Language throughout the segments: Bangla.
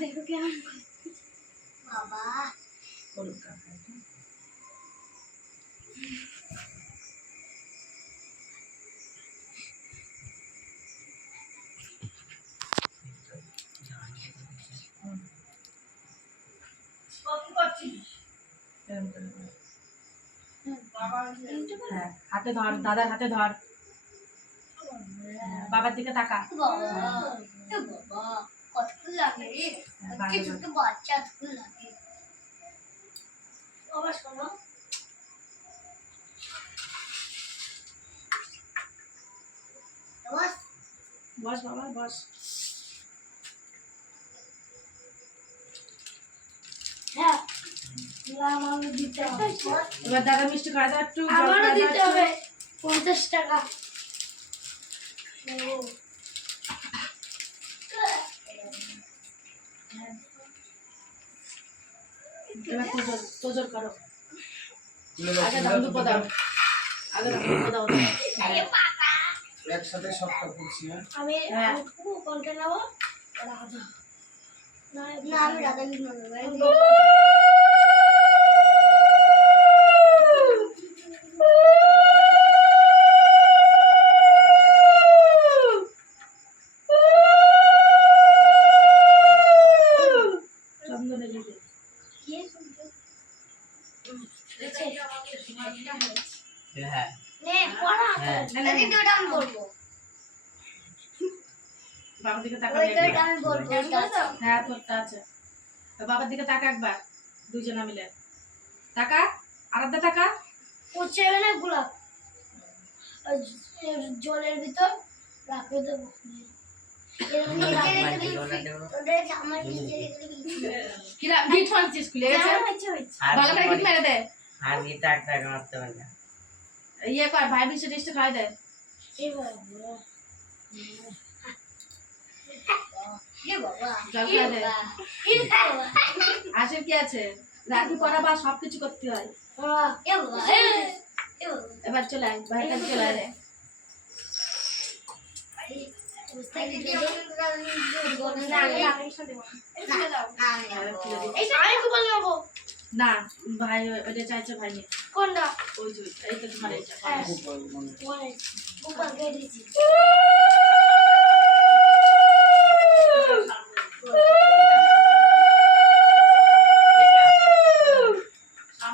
দেখো কেমন বাবা হাতে ধর, দাদার হাতে ধর, বাবার দিকে তাকা। বস বাবা বস। এবার দাদা মিষ্টি খাওয়া দাও একটু, আমারও দিতে হবে 50 টাকা। এবার তোজর করো। আগে ধান্দুপো দাও, আগে ধান্দুপো দাও। একসাথে সবটা করছি। আমি কোনটা নেব? রাধা না, আমি রাধা নেব। বাবার দিকে তাকা। হ্যাঁ তোরটা আছে। বাবার দিকে তাকা একবার, দুজনা মিলে তাকা। আরাধ্যা তাকা। পচে না গোলাপ জলের ভিতর রাখে দেবো। ইয়ে কর, ভাই মিষ্টি টিষ্টি খাই দে। আসে কি আছে, রাখি পরা বা সবকিছু করতে হয়। এবার চলে আয়, ভাইয়ের কাছে চলে আয়। না ভাই ওটা চাইছে, ভাই নেই। কোনটা? ওই যে এই তো তোমার এইটা।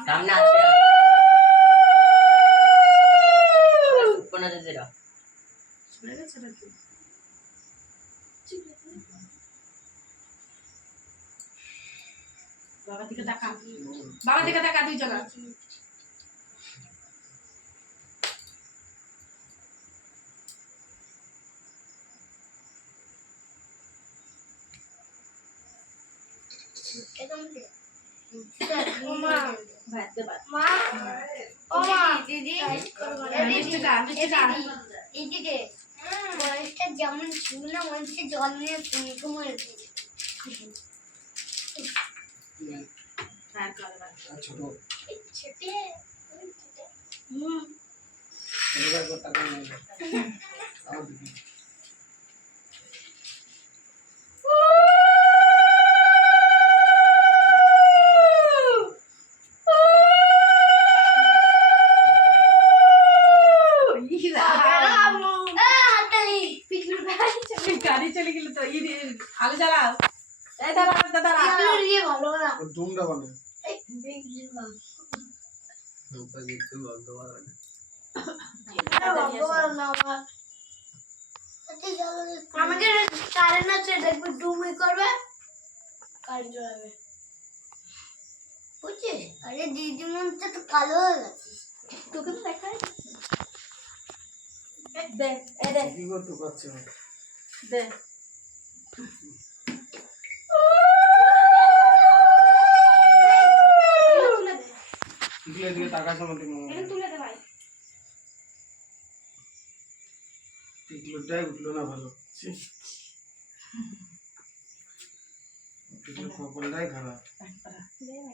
সামনে আছে কোন আছে যেটা শুনে গেছে নাকি? বাবা দিকে তাকা, বাবা দিকে তাকা দুই জায়গা। যেমন ছিল না মানুষকে জল নিয়ে মরে ছোট গাড়ি চলে গেল তো আলো জ্বালাও। এই দাঁড়া দাঁড়া, ভালো না ডুমটা বানায়। আমাকে কারেন্ট আছে, দেখবি ডুমি করবে, কারেন্ট চলাবে, বুঝছিস? আরে দিদিমনটা তো কালো হয়ে গেছে, তোকে তো দেখা যাচ্ছে। দে এ দে কি করতে পারছে না দে। তুলে দিয়ে টাকা জমাতে তুলে দে ভাই। টিকলোটাই উঠলো না ভালো, কপালটাই খারাপ।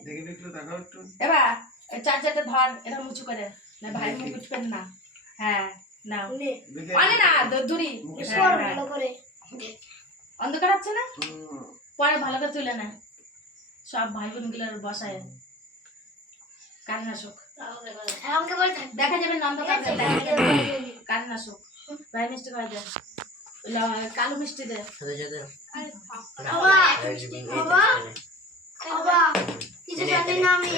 দেখে দেখলো তাকাও একটু। এবার চার্জারটা ধর, এরকম উঁচু করে না, ভাই মুখ উঠবেন না। হ্যাঁ নাও, দেখে অনে না দূরি। হ্যাঁ, হ্যাঁ। অন্ধকার আছে না, পরে ভালো করে তুলে নেয় সব ভাই বোন গুলোর বসায় কারেন্ট আসুক, আমাকে বল দেখা যাবে না অন্ধকার কারেন্ট আসুক। ভাই মিষ্টি করে দে, কালো মিষ্টি দে। সাথে সাথে বাবা, বাবা, বাবা, কিছু জানি না আমি।